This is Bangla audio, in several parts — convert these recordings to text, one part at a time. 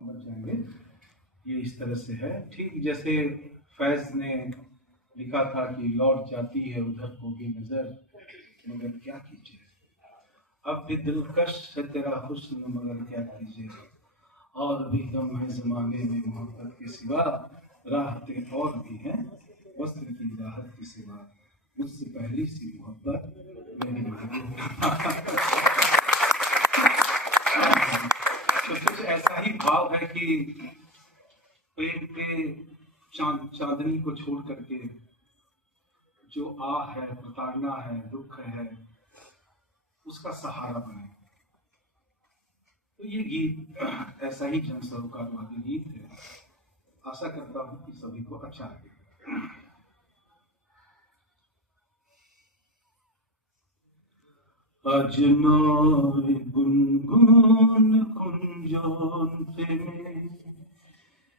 समझ जाएंगे। ये इस तरह से है, ठीक जैसे फैज ने लिखा था कि लौट जाती है उधर को भी नजर, मगर क्या कीजिए, अब भी दिलकश है तेरा हुस्न, मगर क्या कीजिए, और भी गम है जमाने में मोहब्बत के सिवा, राहतें और भी हैं वस्त्र की राहत के सिवा, मुझसे पहली सी मोहब्बत मेरी महबूब। तो कुछ ऐसा ही भाव है कि प्रेम के चांदनी को छोड़ करके जो आह है, प्रताड़ना है, दुख है, उसका सहारा बने। तो ये गीत ऐसा ही जन सरोकारवादी गीत है। आशा करता हूं कि सभी को अच्छा लगे। अजनोय गुनगुन कुंजन प्रेमे,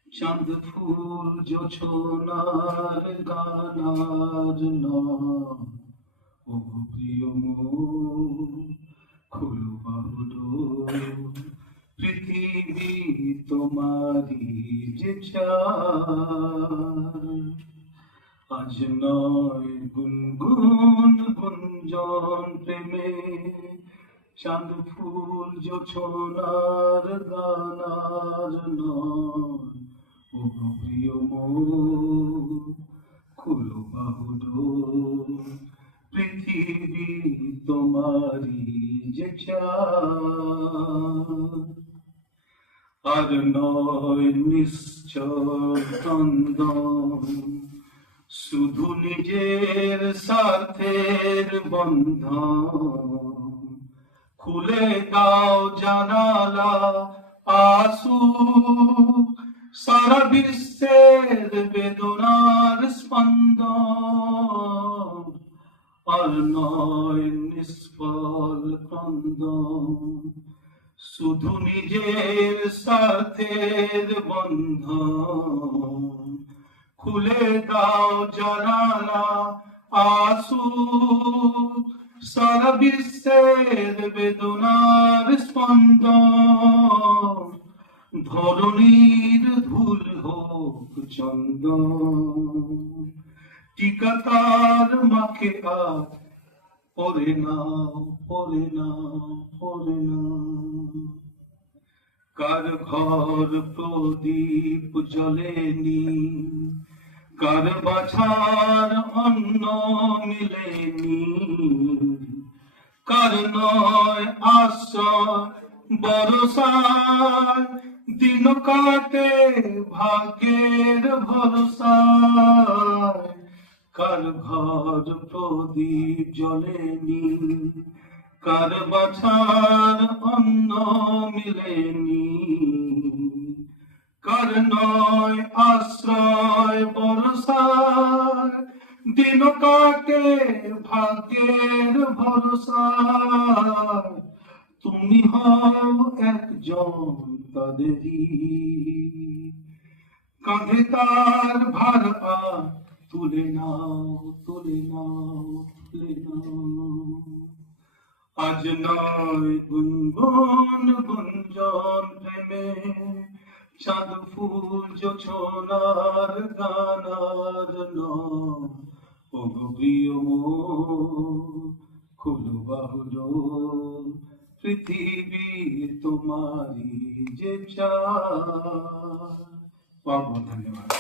चांद फूल जो छोनार गानार नाम, ओ प्रिय मोर खुलो बाहुडो, पृथ्वी तुम्हारी जे चार, आज नय गुनगुन गुंजन प्रेमे, चांद फूल जो छोनार गानार नय, ओ प्रिय मोर खुलो बाहुडो, पृथ्वी तुम्हारी जे আর নয় নিশ্চল ক্রন্দন, শুধু নিজের স্বার্থের বন্ধন, খুলে দাও জানালা আসু, সারা বিশ্বের বেদনার স্পন্দন, আর নয় নিষ্ফল ক্রন্দন, শুধু নিজের স্বার্থের বন্ধন, খুলে দাও জানালা আসু, সারা বিশ্বের বেদনার স্পন্দন, ধরণীর ধুল হোক চন্দন, টিকা তার মাখে আজ পরে নাও, পরে নাও, পরে নাও। কার ঘর প্রদীপ জ্বলেনি, কার বাছার অন্ন মিলেনি, কার নয় আশ্রয় বরসায়, দিন কাটে ভাগ্যের ভরসায়, কার ঘর প্রদীপ জ্বলেনি, কার বাছার অন্ন মিলেনি, কার নয় আশ্রয় বরসায়, দিন কাটে ভাগ্যের ভরসায়, তুমি হও একজন তাদেরই, কাঁধে তার ভার আর তুলে নাও, তুলে নাও, তুলে নাও। আজ নয় গুনগুন গুঞ্জন প্রেমে, চাঁদ ফুল জোছনার গানার নয়, ও প্রিয় মোর খুলো বাহুডো, পৃথিবী তোমারি যে চায়। बहुत बहुत धन्यवाद।